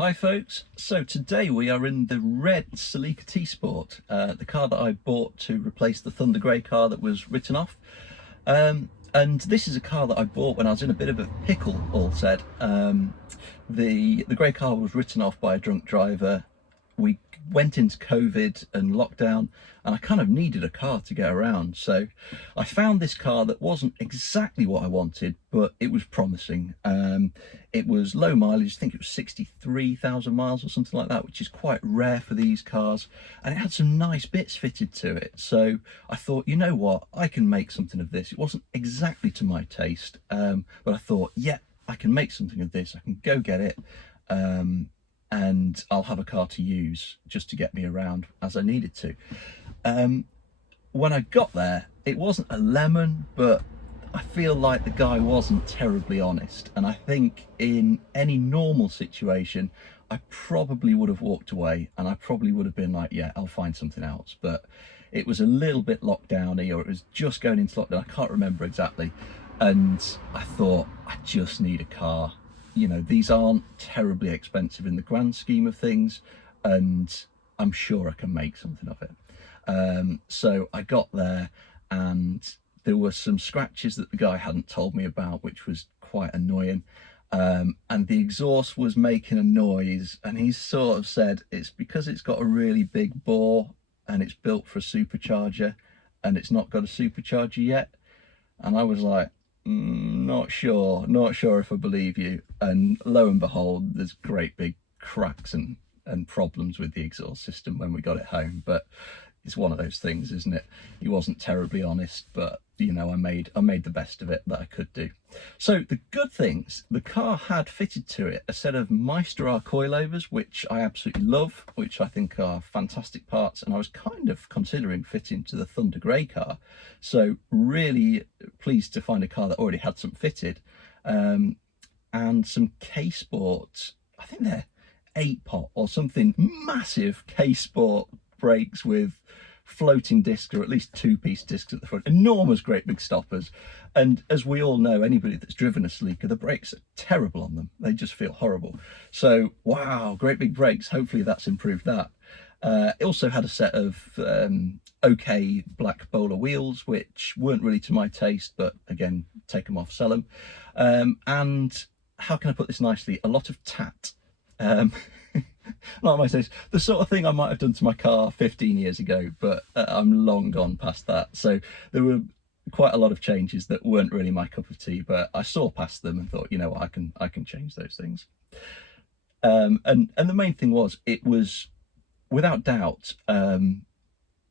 Hi folks, so today we are in the red Celica T-Sport, the car that I bought to replace the Thunder Grey car that was written off. And this is a car that I bought when I was in a bit of a pickle, all said. The grey car was written off by a drunk driver. We went into COVID and lockdown, and I kind of needed a car to get around. So I found this car that wasn't exactly what I wanted, but it was promising. It was low mileage, I think it was 63,000 miles or something like that, which is quite rare for these cars. And it had some nice bits fitted to it. So I thought, you know what, I can make something of this. It wasn't exactly to my taste, but I thought, yeah, I can make something of this. I can go get it. And I'll have a car to use just to get me around as I needed to. When I got there, it wasn't a lemon, but I feel like the guy wasn't terribly honest. And I think in any normal situation, I probably would have walked away and I probably would have been like, yeah, I'll find something else. But it was a little bit lockdowny, or it was just going into lockdown. I can't remember exactly. And I thought, I just need a car. You know, these aren't terribly expensive in the grand scheme of things, and I'm sure I can make something of it. So I got there, and there were some scratches that the guy hadn't told me about, which was quite annoying. And the exhaust was making a noise, and he sort of said it's because it's got a really big bore and it's built for a supercharger, and it's not got a supercharger yet. And I was like, not sure if I believe you. And lo and behold, there's great big cracks and problems with the exhaust system when we got it home. But it's one of those things, isn't it? He wasn't terribly honest, but you know, I made the best of it that I could do. So the good things, the car had fitted to it a set of Meister R coilovers, which I absolutely love, which I think are fantastic parts, and I was kind of considering fitting to the Thunder Grey car. So really pleased to find a car that already had some fitted, and some K-Sport, I think they're 8-pot or something, massive K-Sport brakes with floating discs, or at least two-piece discs at the front, enormous great big stoppers. And as we all know, anybody that's driven a Celica, the brakes are terrible on them. They just feel horrible. So wow, great big brakes. Hopefully that's improved that. It also had a set of okay black bowler wheels, which weren't really to my taste, but again, take them off, sell them. And how can I put this nicely? A lot of tat. Not my taste. The sort of thing I might have done to my car 15 years ago, but I'm long gone past that. So there were quite a lot of changes that weren't really my cup of tea, but I saw past them and thought, you know what, I can change those things. And the main thing was, it was without doubt,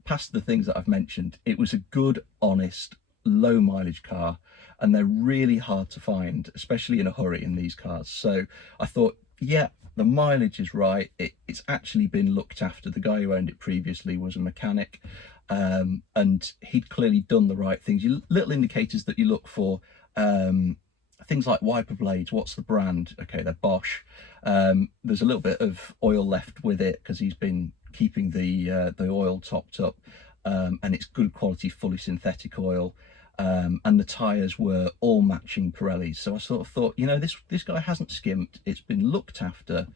past the things that I've mentioned, it was a good, honest, low mileage car, and they're really hard to find, especially in a hurry in these cars. So I thought, yeah, the mileage is right. It's actually been looked after. The guy who owned it previously was a mechanic, and he'd clearly done the right things. Little indicators that you look for, things like wiper blades. What's the brand? Okay, they're Bosch. There's a little bit of oil left with it because he's been keeping the oil topped up, and it's good quality, fully synthetic oil. And the tyres were all matching Pirellis. So I sort of thought, you know, this guy hasn't skimped. It's been looked after.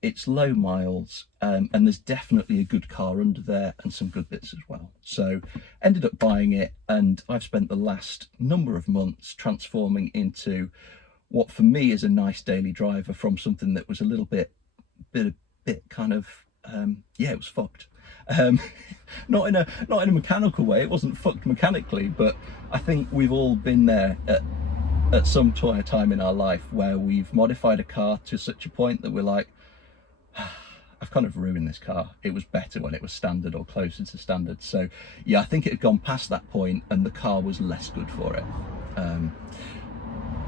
It's low miles, and there's definitely a good car under there and some good bits as well. So ended up buying it, and I've spent the last number of months transforming into what for me is a nice daily driver from something that was a little bit kind of, yeah, it was fucked. Not in a mechanical way. It wasn't fucked mechanically, but I think we've all been there at some time in our life where we've modified a car to such a point that we're like, I've kind of ruined this car. It was better when it was standard or closer to standard. So yeah, I think it had gone past that point and the car was less good for it.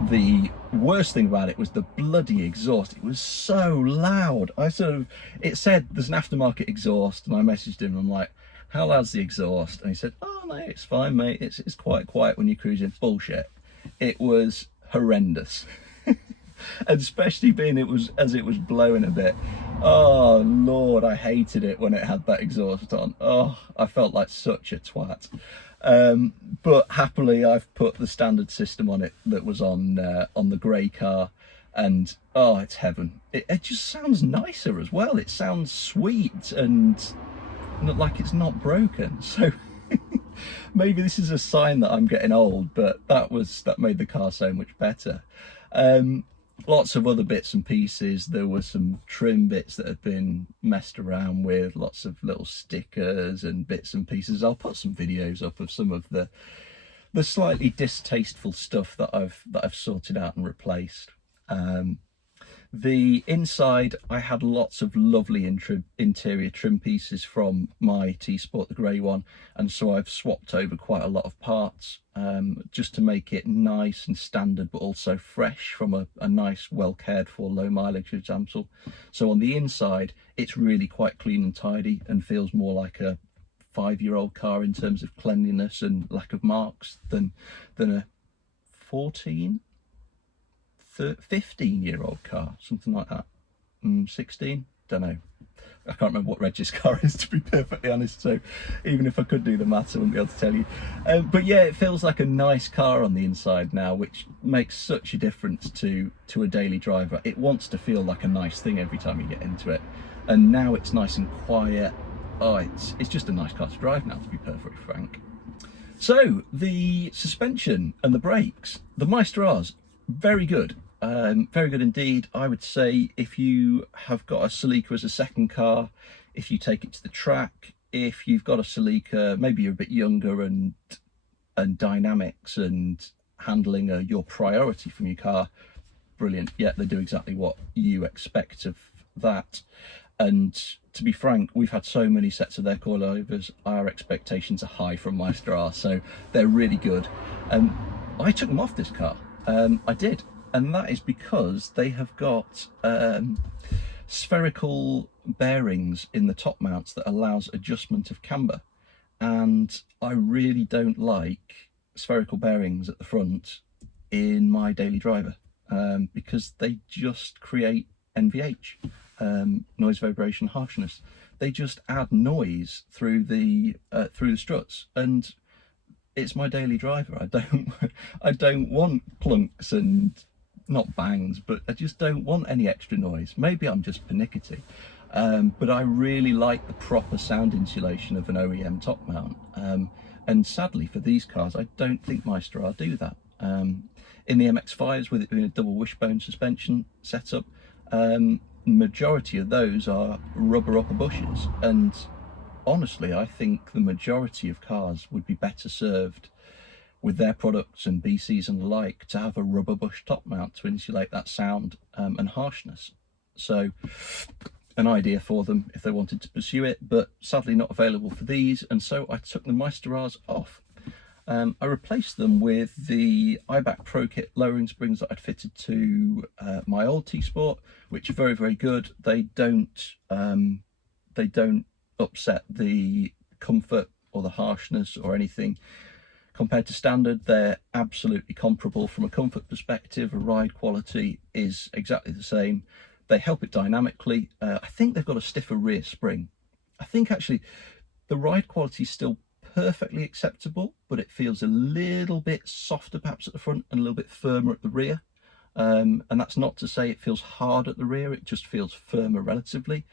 The worst thing about it was the bloody exhaust. It was so loud. It said there's an aftermarket exhaust, and I messaged him. I'm like, how loud's the exhaust? And he said, oh no, it's fine, mate. It's quite quiet when you're cruising. Bullshit. It was horrendous. And especially being it was blowing a bit. Oh Lord, I hated it when it had that exhaust on. Oh, I felt like such a twat. But happily I've put the standard system on it that was on the grey car, and oh, it's heaven. It just sounds nicer as well. It sounds sweet and not like it's not broken. So maybe this is a sign that I'm getting old, but that made the car so much better. Lots of other bits and pieces. There were some trim bits that had been messed around with, lots of little stickers and bits and pieces. I'll put some videos up of some of the slightly distasteful stuff that I've sorted out and replaced. The inside, I had lots of lovely interior trim pieces from my T-Sport, the grey one, and so I've swapped over quite a lot of parts just to make it nice and standard, but also fresh from a nice, well cared for, low mileage example. So on the inside, it's really quite clean and tidy and feels more like a 5-year-old car in terms of cleanliness and lack of marks than a 15-year-old car, something like that. 16, don't know, I can't remember what reg this car is, to be perfectly honest, so even if I could do the maths I wouldn't be able to tell you. But yeah, it feels like a nice car on the inside now, which makes such a difference to a daily driver. It wants to feel like a nice thing every time you get into it, and now it's nice and quiet. Oh, it's just a nice car to drive now, to be perfectly frank. So the suspension and the brakes, the Meister R's, very good. Very good indeed. I would say if you have got a Celica as a second car, if you take it to the track, if you've got a Celica, maybe you're a bit younger and dynamics and handling are your priority from your car, brilliant. Yeah, they do exactly what you expect of that. And to be frank, we've had so many sets of their coilovers, our expectations are high from Meister R, so they're really good. I took them off this car, I did, and that is because they have got spherical bearings in the top mounts that allows adjustment of camber, and I really don't like spherical bearings at the front in my daily driver because they just create NVH. Noise, vibration, harshness. They just add noise through the struts, and it's my daily driver. I don't want plunks and not bangs, but I just don't want any extra noise. Maybe I'm just pernickety, but I really like the proper sound insulation of an OEM top mount. And sadly for these cars, I don't think Meister R do that. In the MX-5s, with it being a double wishbone suspension setup, majority of those are rubber upper bushes, and honestly I think the majority of cars would be better served with their products and BCs and the like to have a rubber bush top mount to insulate that sound and harshness. So an idea for them if they wanted to pursue it, but sadly not available for these, and so I took the Meister R's off. I replaced them with the Eibach Pro Kit lowering springs that I'd fitted to my old T-Sport, which are very, very good. They don't upset the comfort or the harshness or anything. Compared to standard, they're absolutely comparable from a comfort perspective. A ride quality is exactly the same. They help it dynamically. I think they've got a stiffer rear spring. I think actually the ride quality is still perfectly acceptable, but it feels a little bit softer perhaps at the front and a little bit firmer at the rear. And that's not to say it feels hard at the rear, it just feels firmer relatively.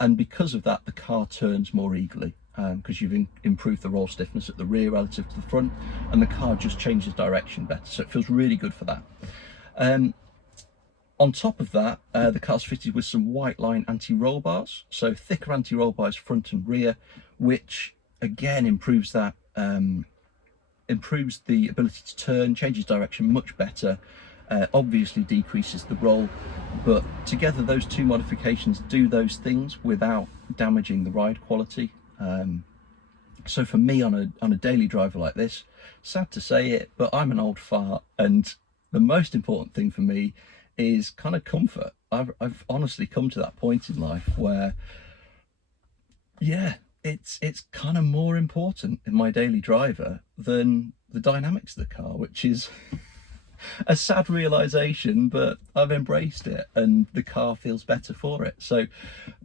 And because of that, the car turns more eagerly because you've improved the roll stiffness at the rear relative to the front, and the car just changes direction better. So it feels really good for that. On top of that, the car's fitted with some Whiteline anti-roll bars, so thicker anti-roll bars front and rear, which again improves that, improves the ability to turn, changes direction much better, obviously decreases the roll, but together those two modifications do those things without damaging the ride quality. So for me on a daily driver like this, sad to say it, but I'm an old fart, and the most important thing for me is kind of comfort. I've honestly come to that point in life where, yeah, it's kind of more important in my daily driver than the dynamics of the car, which is a sad realization, but I've embraced it and the car feels better for it. So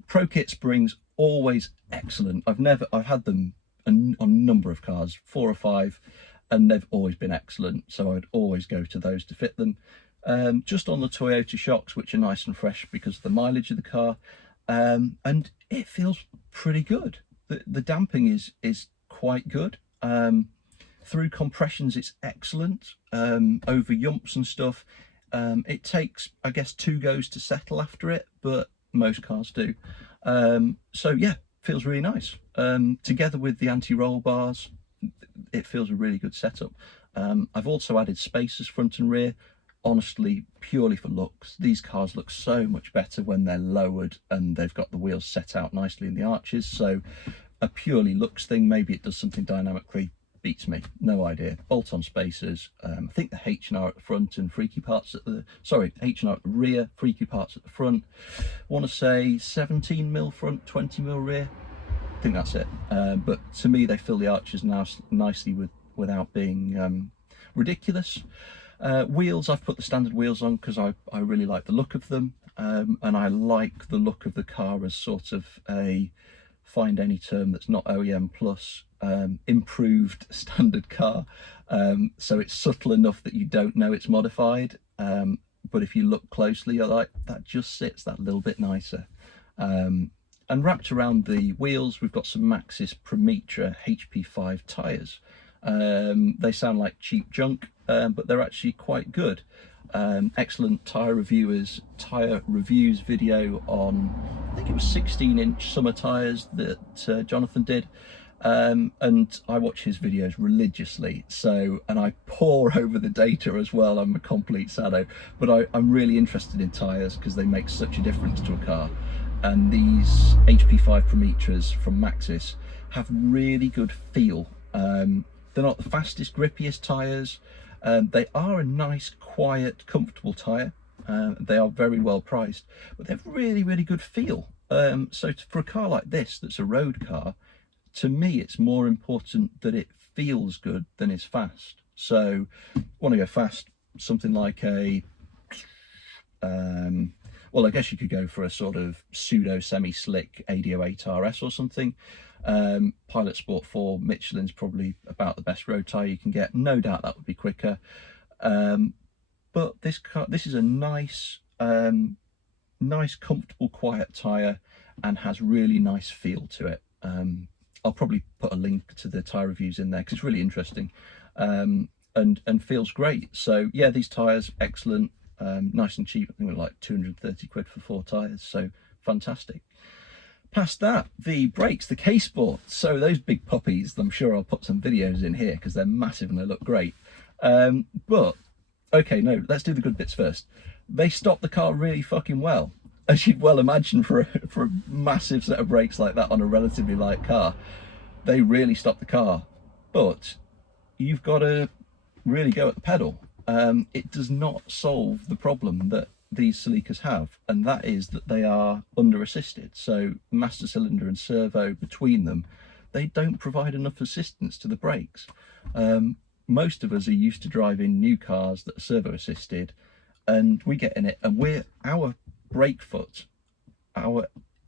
Pro Kit springs, always excellent. I've had them on a number of cars, 4 or 5, and they've always been excellent, so I'd always go to those to fit them. just on the Toyota shocks, which are nice and fresh because of the mileage of the car, and it feels pretty good. The damping is quite good. Through compressions it's excellent. Over yumps and stuff, it takes, I guess, 2 goes to settle after it, but most cars do. So yeah, feels really nice. Together with the anti-roll bars, it feels a really good setup. I've also added spacers front and rear, honestly, purely for looks. These cars look so much better when they're lowered and they've got the wheels set out nicely in the arches. So a purely looks thing. Maybe it does something dynamically, beats me, no idea. Bolt-on spacers. I think the H&R at the front and freaky parts at the, sorry, H&R at the rear, freaky parts at the front. I want to say 17mm front, 20mm rear. I think that's it. But to me, they fill the arches now nicely without being ridiculous. Wheels, I've put the standard wheels on because I really like the look of them, and I like the look of the car as sort of a, find any term that's not OEM plus, improved standard car. So it's subtle enough that you don't know it's modified, but if you look closely, you're like, that just sits that little bit nicer. And wrapped around the wheels, we've got some Maxxis Prometra HP5 tyres. They sound like cheap junk, but they're actually quite good. Excellent Tyre Reviews video on, I think it was 16-inch summer tyres that Jonathan did. And I watch his videos religiously, so, and I pore over the data as well. I'm a complete sado, but I'm really interested in tyres because they make such a difference to a car. And these HP5 Prometras from Maxxis have really good feel. They're not the fastest, grippiest tyres. They are a nice, quiet, comfortable tyre. They are very well priced, but they have really, really good feel. So for a car like this, that's a road car, to me, it's more important that it feels good than it's fast. So want to go fast, something like a, well, I guess you could go for a sort of pseudo semi-slick AD08 RS or something. Pilot Sport 4 Michelin's probably about the best road tyre you can get. No doubt that would be quicker. But this is a nice, nice, comfortable, quiet tyre and has really nice feel to it. I'll probably put a link to the Tyre Reviews in there because it's really interesting, and feels great. So yeah, these tyres, excellent, nice and cheap. I think they're like 230 quid for 4 tyres, so fantastic. Past that, the brakes, the K-Sport. So those big puppies, I'm sure I'll put some videos in here because they're massive and they look great. But okay, no, let's do the good bits first. They stop the car really fucking well, as you'd well imagine for a massive set of brakes like that on a relatively light car. They really stop the car, but you've got to really go at the pedal. It does not solve the problem that these Celicas have, and that is that they are under assisted. So master cylinder and servo between them, they don't provide enough assistance to the brakes. Most of us are used to driving new cars that are servo assisted, and we get in it and our brake foot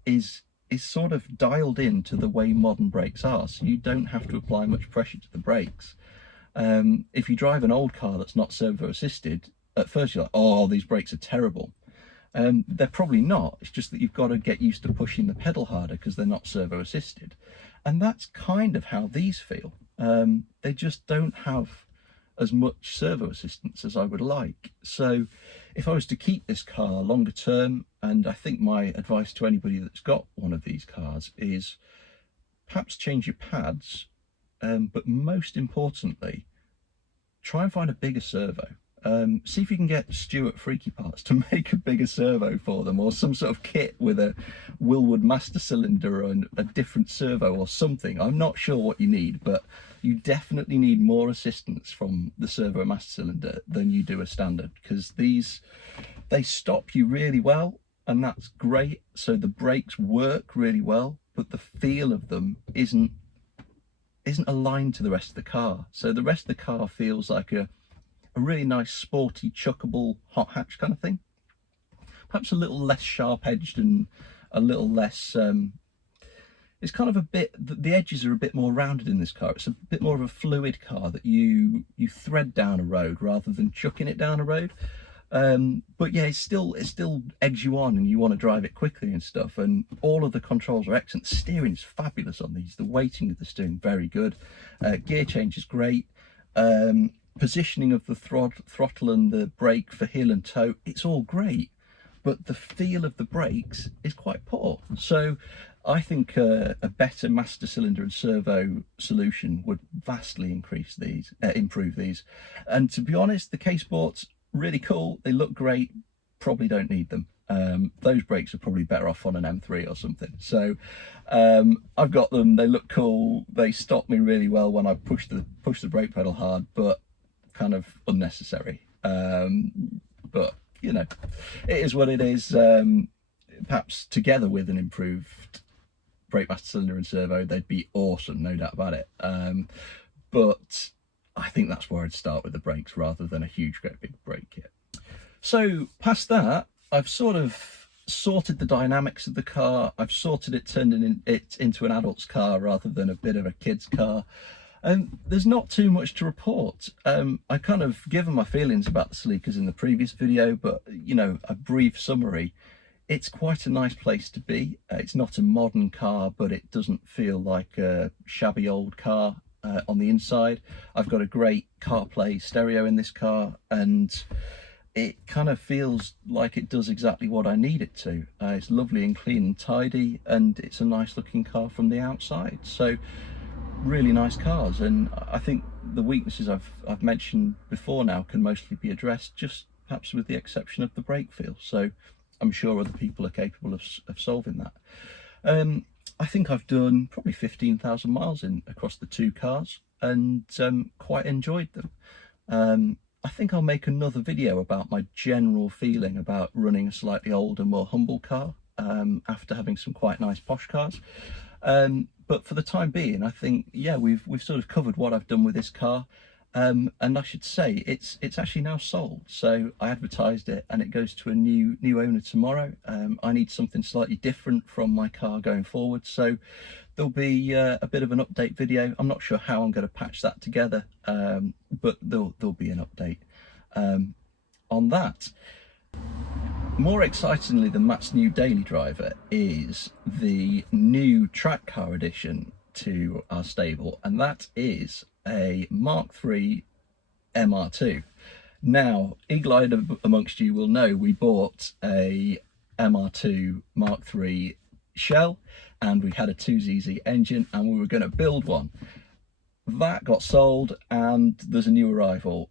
is sort of dialed in to the way modern brakes are, so you don't have to apply much pressure to the brakes. If you drive an old car that's not servo assisted, at first you're like, oh, these brakes are terrible. They're probably not. It's just that you've got to get used to pushing the pedal harder because they're not servo assisted. And that's kind of how these feel. They just don't have as much servo assistance as I would like. So if I was to keep this car longer term, and I think my advice to anybody that's got one of these cars is perhaps change your pads, but most importantly, try and find a bigger servo. See if you can get Stuart Freaky Parts to make a bigger servo for them, or some sort of kit with a Wilwood master cylinder and a different servo or something. I'm not sure what you need, but you definitely need more assistance from the servo master cylinder than you do a standard, because they stop you really well, and that's great. So the brakes work really well, but the feel of them isn't aligned to the rest of the car. So the rest of the car feels like a really nice sporty chuckable hot hatch kind of thing, perhaps a little less sharp edged and a little less it's kind of a bit, the edges are a bit more rounded in this car. It's a bit more of a fluid car that you thread down a road rather than chucking it down a road. But yeah, it still eggs you on and you want to drive it quickly and stuff, and all of the controls are excellent. Steering is fabulous on these, the weighting of the steering very good, gear change is great, positioning of the throttle and the brake for heel and toe, it's all great, but the feel of the brakes is quite poor. So I think a better master cylinder and servo solution would vastly improve these. And to be honest, the K-Sports, really cool, they look great, probably don't need them. Those brakes are probably better off on an M3 or something. So I've got them, they look cool, they stop me really well when I push the brake pedal hard, but kind of unnecessary. But you know, it is what it is. Perhaps together with an improved brake master cylinder and servo, they'd be awesome, no doubt about it. But I think that's where I'd start with the brakes rather than a huge great big brake kit. So past that, I've sort of sorted the dynamics of the car. I've sorted it, turned it into an adult's car rather than a bit of a kid's car. There's not too much to report. I kind of given my feelings about the Celicas in the previous video, but you know, a brief summary. It's quite a nice place to be. It's not a modern car, but it doesn't feel like a shabby old car on the inside. I've got a great CarPlay stereo in this car, and it kind of feels like it does exactly what I need it to. It's lovely and clean and tidy, and it's a nice looking car from the outside. So really nice cars, and I think the weaknesses I've mentioned before now can mostly be addressed, just perhaps with the exception of the brake feel. So I'm sure other people are capable of solving that. I think I've done probably 15,000 miles across the two cars, and quite enjoyed them. I think I'll make another video about my general feeling about running a slightly older, more humble car after having some quite nice posh cars. But for the time being, I think, yeah, we've sort of covered what I've done with this car. And I should say it's actually now sold. So I advertised it and it goes to a new owner tomorrow. I need something slightly different from my car going forward. So there'll be a bit of an update video. I'm not sure how I'm going to patch that together, but there'll be an update on that. More excitingly than Matt's new daily driver is the new track car addition to our stable, and that is a Mark III MR2. Now, eagle-eyed amongst you will know we bought a MR2 Mark III shell, and we had a 2ZZ engine, and we were going to build one. That got sold, and there's a new arrival.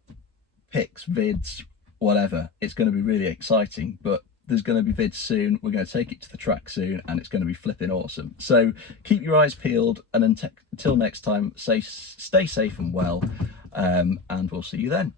Pics, vids, whatever. It's going to be really exciting, but there's going to be vids soon. We're going to take it to the track soon, and it's going to be flipping awesome. So keep your eyes peeled, and until next time, stay safe and well, and we'll see you then.